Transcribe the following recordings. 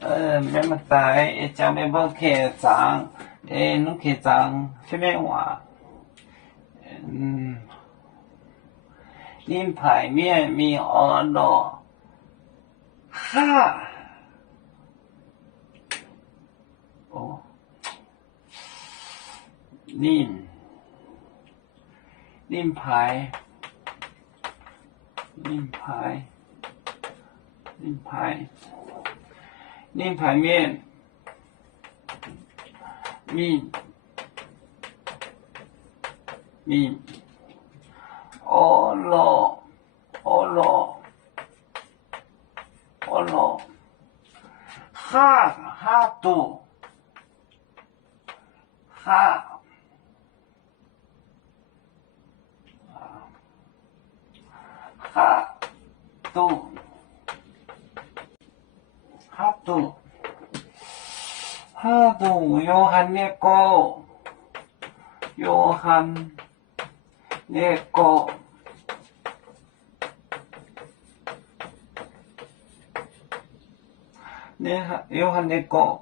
咩么大，讲咩不开张，侬开张，什么话？您牌面咪哦咯，哈，哦，您牌。令牌面，哦咯，哈度，哈度。哈度约翰那个，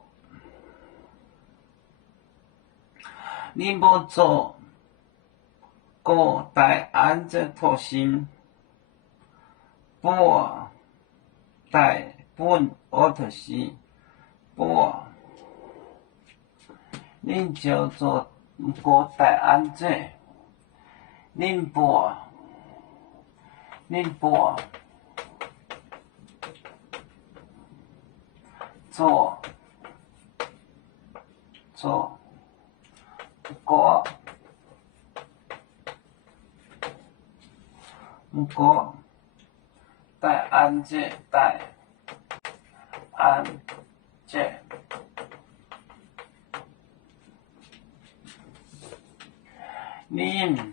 你无做个带安着头心，不带本我头心，不。恁叫做个带安着，恁播，做个带安着，恁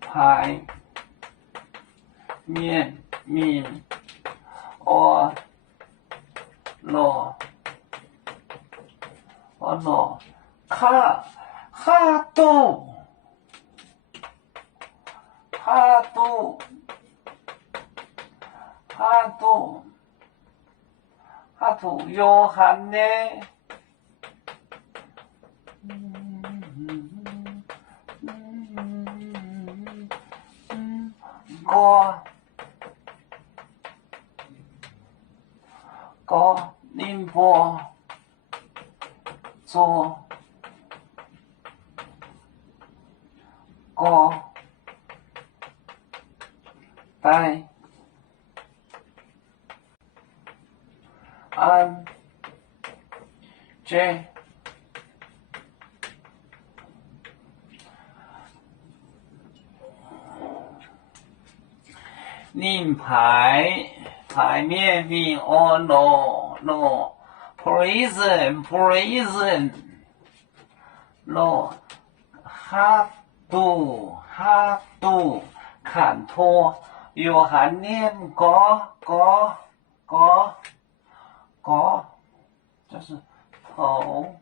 牌面哦咯，哈度，约翰呢？个宁波做个带安这宁牌面哦咯 prison 咯哈度坎托约翰念个就是头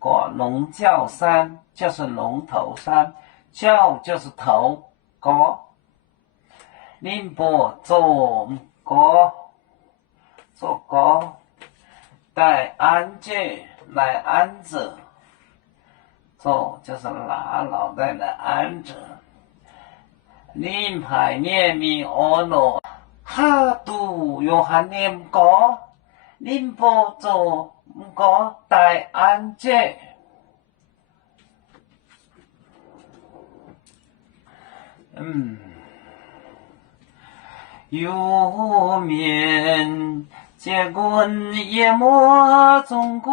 个龙角山就是龙头山，角就是头个。宁波做个带安置来安置，做就是拿脑袋来安置。宁牌面哦咯，哈度约翰念个，宁波做个带安置。有面结棍淹没中国，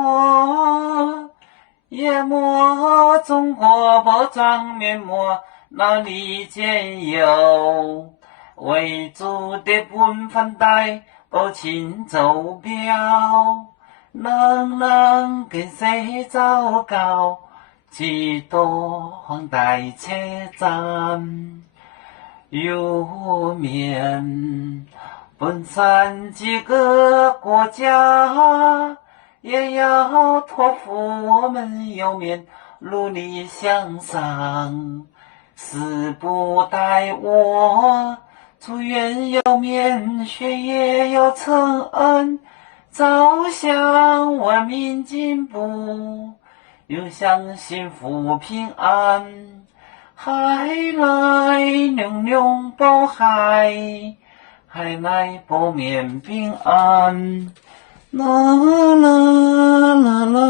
不长面目，哪里见有？为主的本分带，不请走标，能给谁糟糕？几多黄带车站。有面分散几个国家，也要托付我们有面努力向上。死不待我祝愿有绵，学业有成恩，朝向文明进步，又向幸福平安。海来龙龙保海，海来保绵平安。啦啦啦啦。